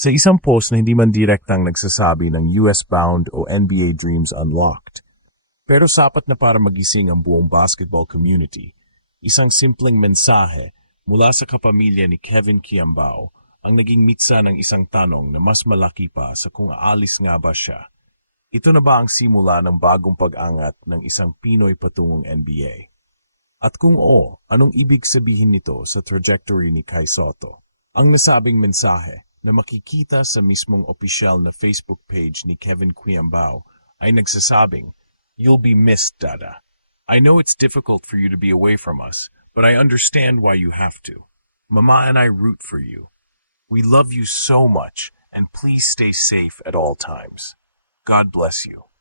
Sa isang post na hindi man direktang nagsasabi ng US-bound o NBA Dreams Unlocked, pero sapat na para magising ang buong basketball community, isang simpleng mensahe mula sa kapamilya ni Kevin Quiambao ang naging mitsa ng isang tanong na mas malaki pa sa kung aalis nga ba siya. Ito na ba ang simula ng bagong pag-angat ng isang Pinoy patungong NBA? At kung oo, anong ibig sabihin nito sa trajectory ni Kai Sotto? Ang nasabing mensahe na makikita sa mismong opisyal na Facebook page ni Kevin Quiambao ay nagsasabing, "You'll be missed, Dada. I know it's difficult for you to be away from us, but I understand why you have to. Mama and I root for you. We love you so much, and please stay safe at all times. God bless you."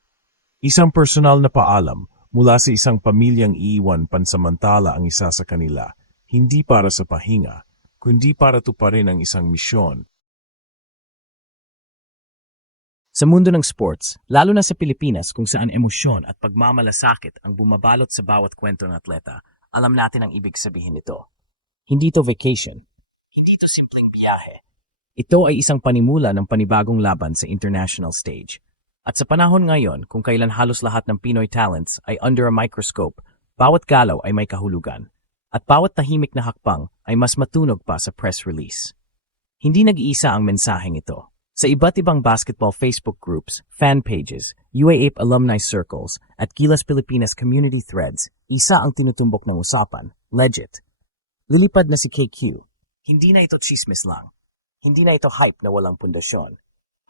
Isang personal na paalam mula sa isang pamilyang iiwan pansamantala ang isa sa kanila, hindi para sa pahinga, kundi para tuparin ang isang misyon. Sa mundo ng sports, lalo na sa Pilipinas kung saan emosyon at pagmamalasakit ang bumabalot sa bawat kwento ng atleta, alam natin ang ibig sabihin nito. Hindi ito vacation. Hindi ito simpleng biyahe. Ito ay isang panimula ng panibagong laban sa international stage. At sa panahon ngayon, kung kailan halos lahat ng Pinoy talents ay under a microscope, bawat galaw ay may kahulugan. At bawat tahimik na hakbang ay mas matunog pa sa press release. Hindi nag-iisa ang mensaheng ito. Sa iba't ibang basketball Facebook groups, fan pages, UAAP alumni circles, at Gilas Pilipinas community threads, isa ang tinutumbok ng usapan, legit. Lilipad na si KQ. Hindi na ito chismis lang. Hindi na ito hype na walang pundasyon.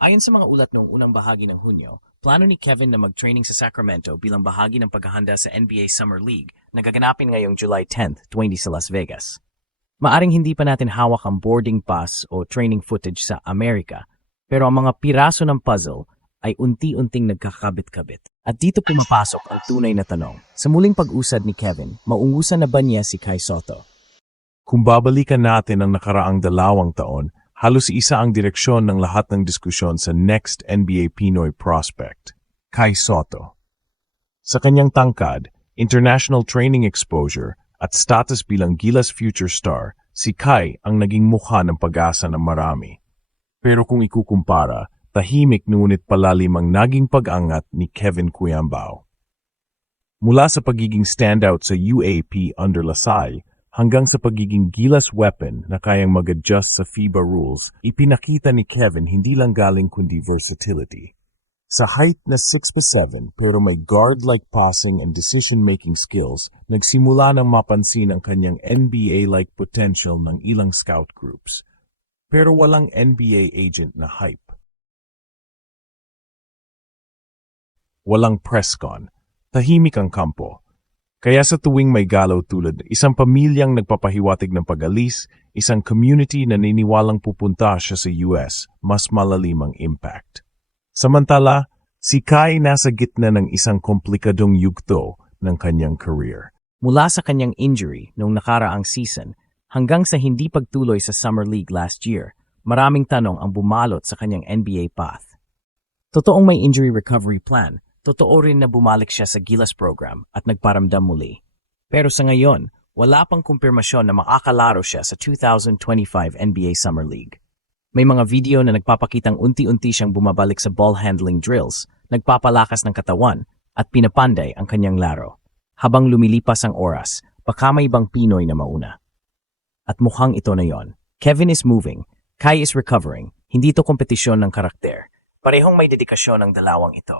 Ayon sa mga ulat noong unang bahagi ng Hunyo, plano ni Kevin na mag-training sa Sacramento bilang bahagi ng paghahanda sa NBA Summer League na gaganapin ngayong July 10, 20 sa Las Vegas. Maaring hindi pa natin hawak ang boarding pass o training footage sa Amerika, pero ang mga piraso ng puzzle ay unti-unting nagkakabit-kabit. At dito pumapasok ang tunay na tanong. Sa muling pag-usad ni Kevin, maungusan na ba niya si Kai Sotto? Kung babalikan natin ang nakaraang 2 taon, halos isa ang direksyon ng lahat ng diskusyon sa next NBA Pinoy prospect, Kai Sotto. Sa kanyang tangkad, international training exposure at status bilang Gilas future star, si Kai ang naging mukha ng pag-asa ng marami. Pero kung ikukumpara, tahimik ngunit palalim ang naging pag-angat ni Kevin Quiambao. Mula sa pagiging standout sa UAP under Lasal, hanggang sa pagiging Gilas weapon na kayang mag-adjust sa FIBA rules, ipinakita ni Kevin hindi lang galing kundi versatility. Sa height na 6'7" pero may guard-like passing and decision-making skills, nagsimula nang mapansin ang kanyang NBA-like potential ng ilang scout groups. Pero walang NBA agent na hype. Walang press con. Tahimik ang kampo. Kaya sa tuwing may galaw tulad isang pamilyang nagpapahiwatig ng pag-alis, isang community na niniwalang pupunta siya sa US, mas malalim ang impact. Samantala, si Kai nasa gitna ng isang komplikadong yugto ng kanyang career. Mula sa kanyang injury noong nakaraang season, hanggang sa hindi pagtuloy sa Summer League last year, maraming tanong ang bumalot sa kanyang NBA path. Totoong may injury recovery plan, totoo rin na bumalik siya sa Gilas program at nagparamdam muli. Pero sa ngayon, wala pang kumpirmasyon na makakalaro siya sa 2025 NBA Summer League. May mga video na nagpapakitang unti-unti siyang bumabalik sa ball handling drills, nagpapalakas ng katawan, at pinapanday ang kanyang laro. Habang lumilipas ang oras, baka may ibang Pinoy na mauna. At mukhang ito na yon. Kevin is moving, Kai is recovering, hindi ito kompetisyon ng karakter. Parehong may dedikasyon ng dalawang ito.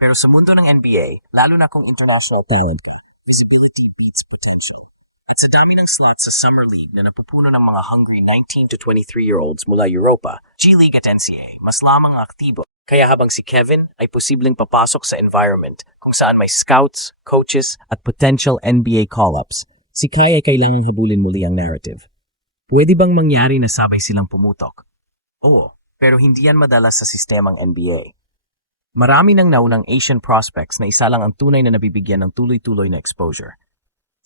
Pero sa mundo ng NBA, lalo na kung international talent ka, visibility beats potential. At sa dami ng slots sa Summer League na napupuno ng mga hungry 19 to 23-year-olds mula Europa, G-League at NCAA, mas lamang ang aktibo. Kaya habang si Kevin ay posibleng papasok sa environment kung saan may scouts, coaches, at potential NBA call-ups, si Kai ay kailangang habulin muli ang narrative. Pwede bang mangyari na sabay silang pumutok? Oo, pero hindi yan madalas sa sistemang NBA. Marami nang naunang Asian prospects na isa lang ang tunay na nabibigyan ng tuloy-tuloy na exposure.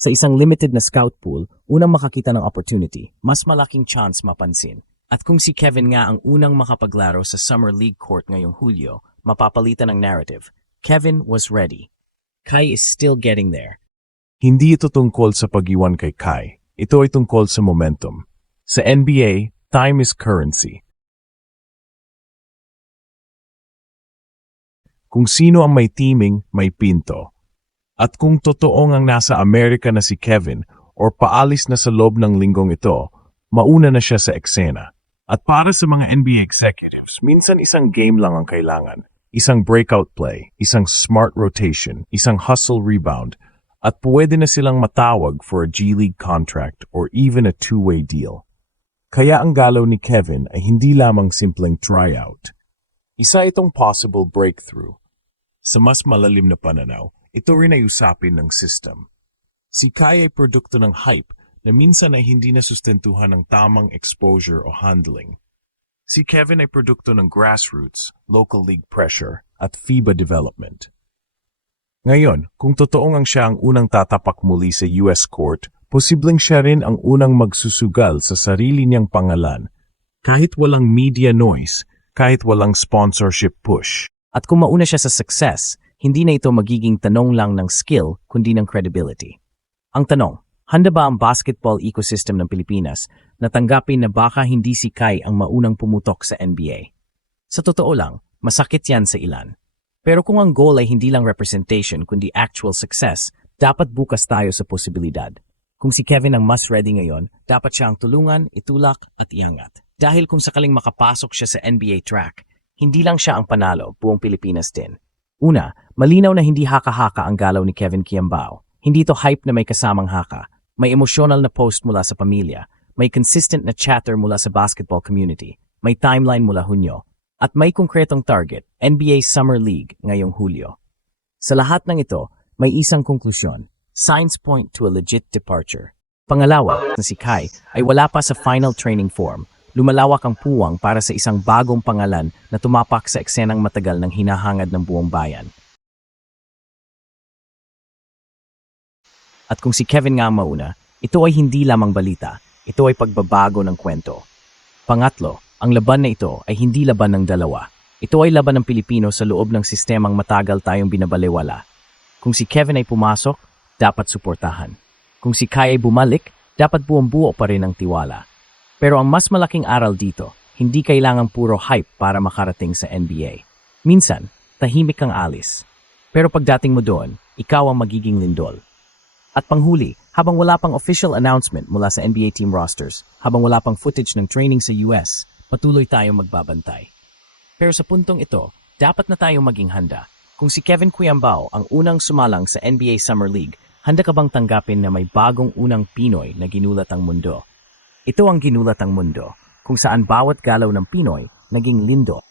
Sa isang limited na scout pool, unang makakita ng opportunity, mas malaking chance mapansin. At kung si Kevin nga ang unang makapaglaro sa Summer League court ngayong Hulyo, mapapalitan ang narrative. Kevin was ready. Kai is still getting there. Hindi ito tungkol sa pag-iwan kay Kai. Ito ay tungkol sa momentum. Sa NBA, time is currency. Kung sino ang may teaming, may pinto. At kung totoong ang nasa Amerika na si Kevin or paalis na sa loob ng linggong ito, mauna na siya sa eksena. At para sa mga NBA executives, minsan isang game lang ang kailangan. Isang breakout play, isang smart rotation, isang hustle rebound, at pwede na silang matawag for a G League contract or even a two-way deal. Kaya ang galaw ni Kevin ay hindi lamang simpleng tryout. Isa itong possible breakthrough. Sa mas malalim na pananaw, ito rin ay usapin ng system. Si Kai ay produkto ng hype na minsan ay hindi nasustentuhan ng tamang exposure o handling. Si Kevin ay produkto ng grassroots, local league pressure, at FIBA development. Ngayon, kung totoong ang siya ang unang tatapak muli sa US court, posibleng siya rin ang unang magsusugal sa sarili niyang pangalan, kahit walang media noise, kahit walang sponsorship push. At kung mauna siya sa success, hindi na ito magiging tanong lang ng skill, kundi ng credibility. Ang tanong, handa ba ang basketball ecosystem ng Pilipinas na tanggapin na baka hindi si Kai ang maunang pumutok sa NBA? Sa totoo lang, masakit yan sa ilan. Pero kung ang goal ay hindi lang representation kundi actual success, dapat bukas tayo sa posibilidad. Kung si Kevin ang mas ready ngayon, dapat siya ang tulungan, itulak at iangat. Dahil kung sakaling makapasok siya sa NBA track, hindi lang siya ang panalo, buong Pilipinas din. Una, malinaw na hindi haka-haka ang galaw ni Kevin Kiambao. Hindi to hype na may kasamang haka. May emosyonal na post mula sa pamilya, may consistent na chatter mula sa basketball community, may timeline mula Hunyo, at may konkretong target, NBA Summer League ngayong Hulyo. Sa lahat ng ito, may isang konklusyon. Signs point to a legit departure. Pangalawa, na si Kai ay wala pa sa final training form. Lumalawak ang puwang para sa isang bagong pangalan na tumapak sa eksenang matagal ng hinahangad ng buong bayan. At kung si Kevin nga mauna, ito ay hindi lamang balita, ito ay pagbabago ng kwento. Pangatlo, ang laban na ito ay hindi laban ng dalawa. Ito ay laban ng Pilipino sa loob ng sistemang matagal tayong binabalewala. Kung si Kevin ay pumasok, dapat suportahan. Kung si Kai ay bumalik, dapat buong-buo pa rin ang tiwala. Pero ang mas malaking aral dito, hindi kailangang puro hype para makarating sa NBA. Minsan, tahimik kang alis. Pero pagdating mo doon, ikaw ang magiging lindol. At panghuli, habang wala pang official announcement mula sa NBA team rosters, habang wala pang footage ng training sa US, patuloy tayong magbabantay. Pero sa puntong ito, dapat na tayong maging handa. Kung si Kevin Kiambao ang unang sumalang sa NBA Summer League, handa ka bang tanggapin na may bagong unang Pinoy na ginulat ang mundo? Ito ang ginulat ang mundo, kung saan bawat galaw ng Pinoy naging lindo